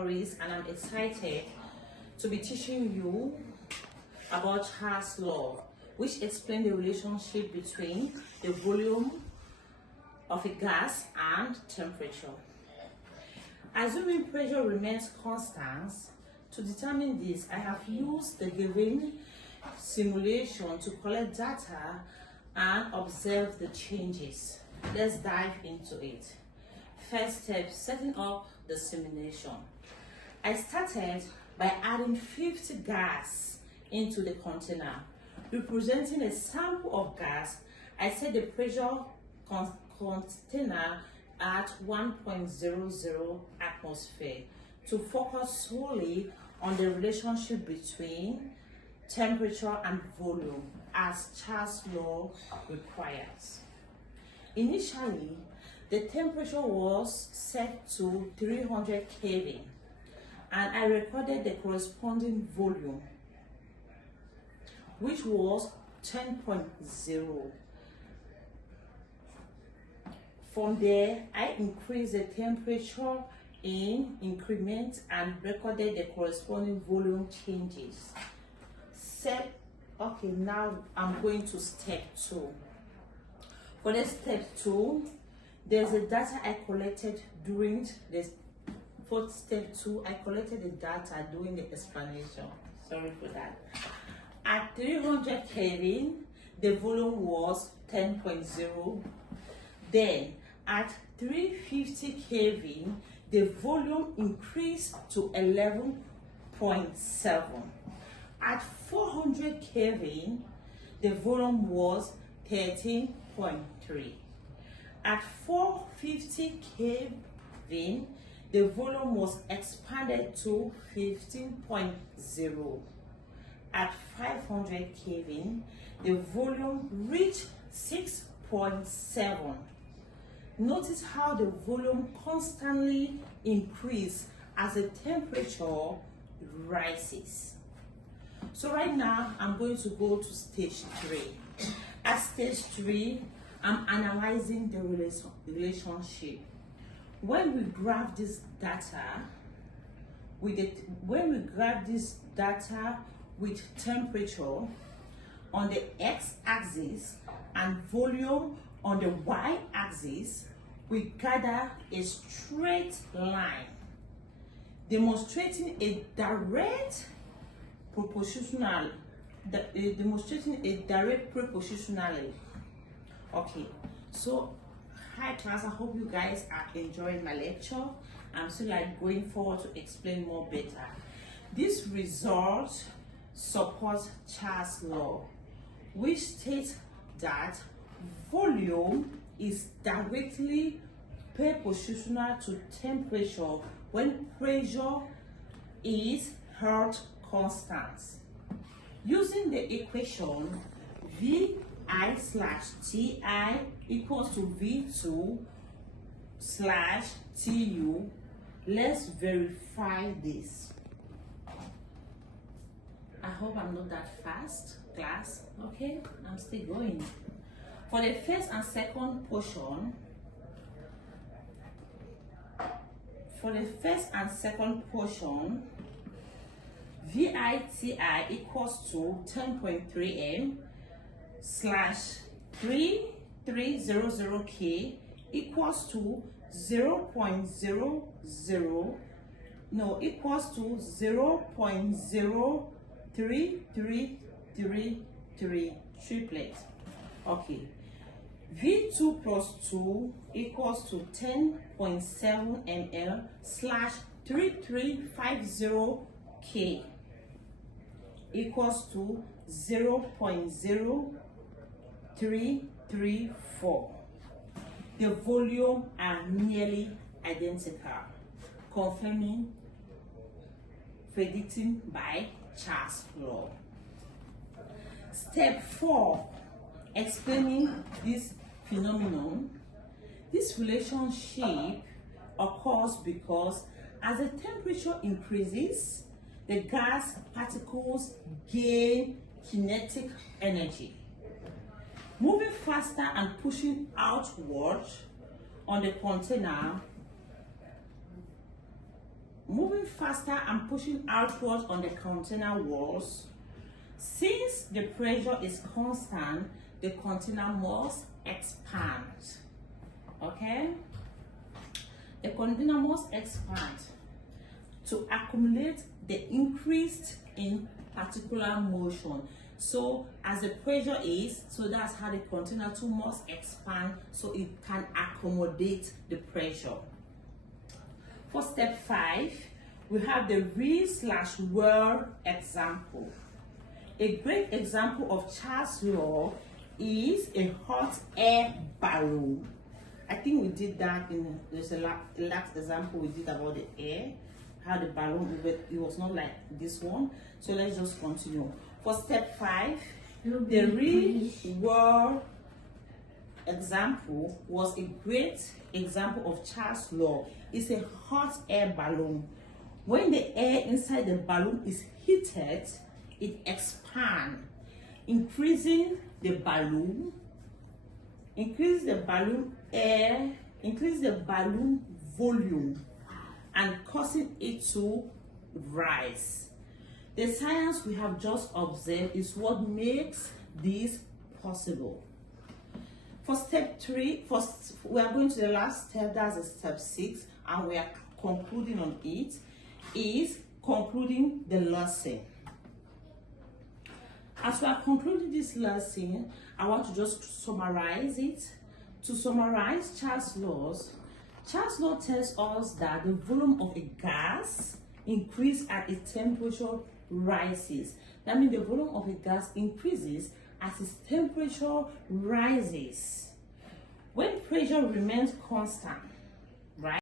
Doris, and I'm excited to be teaching you about Charles' law, which explains the relationship between the volume of a gas and temperature. Assuming pressure remains constant, to determine this, I have used the given simulation to collect data and observe the changes. Let's dive into it. First step, setting up the simulation. I started by adding 50 gas into the container. Representing a sample of gas, I set the pressure container at 1.00 atmosphere to focus solely on the relationship between temperature and volume as Charles' law requires. Initially, the temperature was set to 300 Kelvin and I recorded the corresponding volume, which was 10.0. From there, I increased the temperature in increments and recorded the corresponding volume changes. Okay, now I'm going to step 2. For the step 2, there's the data I collected during this. For step 2, I collected the data during the explanation. Sorry for that. At 300 Kelvin, the volume was 10.0. Then at 350 Kelvin, the volume increased to 11.7. At 400 Kelvin, the volume was 13.3. At 450 Kelvin, the volume was expanded to 15.0. At 500 Kelvin, the volume reached 6.7. Notice how the volume constantly increases as the temperature rises. So right now, I'm going to go to stage 3. At stage 3, I'm analyzing the relationship. When we graph this data, with temperature on the x-axis and volume on the y-axis, we gather a straight line, demonstrating a direct proportionality. Okay, so hi class, I hope you guys are enjoying my lecture. I'm still going forward to explain more better. This result supports Charles' law, which states that volume is directly proportional to temperature when pressure is held constant. Using the equation VI/TI equals to V2/TU, let's verify this. I hope I'm not that fast, class. Okay, I'm still going. For the first and second portion, VITI equals to 10.3 m/3300 K equals to 0.03333 triplet. Okay, V2 plus 2 equals to 10.7 ml/3350 K equals to 0.0334. The volume are nearly identical, confirming, predicting by Charles' law. Step 4, explaining this phenomenon. This relationship occurs because as the temperature increases, the gas particles gain kinetic energy. Moving faster and pushing outward on the container moving faster and pushing outwards on the container walls. Since the pressure is constant, the container must expand. Okay? The container must expand to accumulate the increase in particular motion. So as the pressure is, so that's how the container too must expand so it can accommodate the pressure. For step 5, we have the real/whirl example. A great example of Charles' law is a hot air balloon. I think we did that in there's a last example we did about the air, how the balloon, it was not like this one. So let's just continue. For step 5, the real-world example was a great example of Charles' law. It's a hot air balloon. When the air inside the balloon is heated, it expands, increasing the balloon, increase the balloon volume, and causing it to rise. The science we have just observed is what makes this possible. For step 3, we are going to the last step, that's step 6, and we are concluding on it, is concluding the lesson. As we are concluding this lesson, I want to just summarize it. To summarize Charles' law tells us that the volume of a gas increases as its temperature rises. That means the volume of a gas increases as its temperature rises. When pressure remains constant,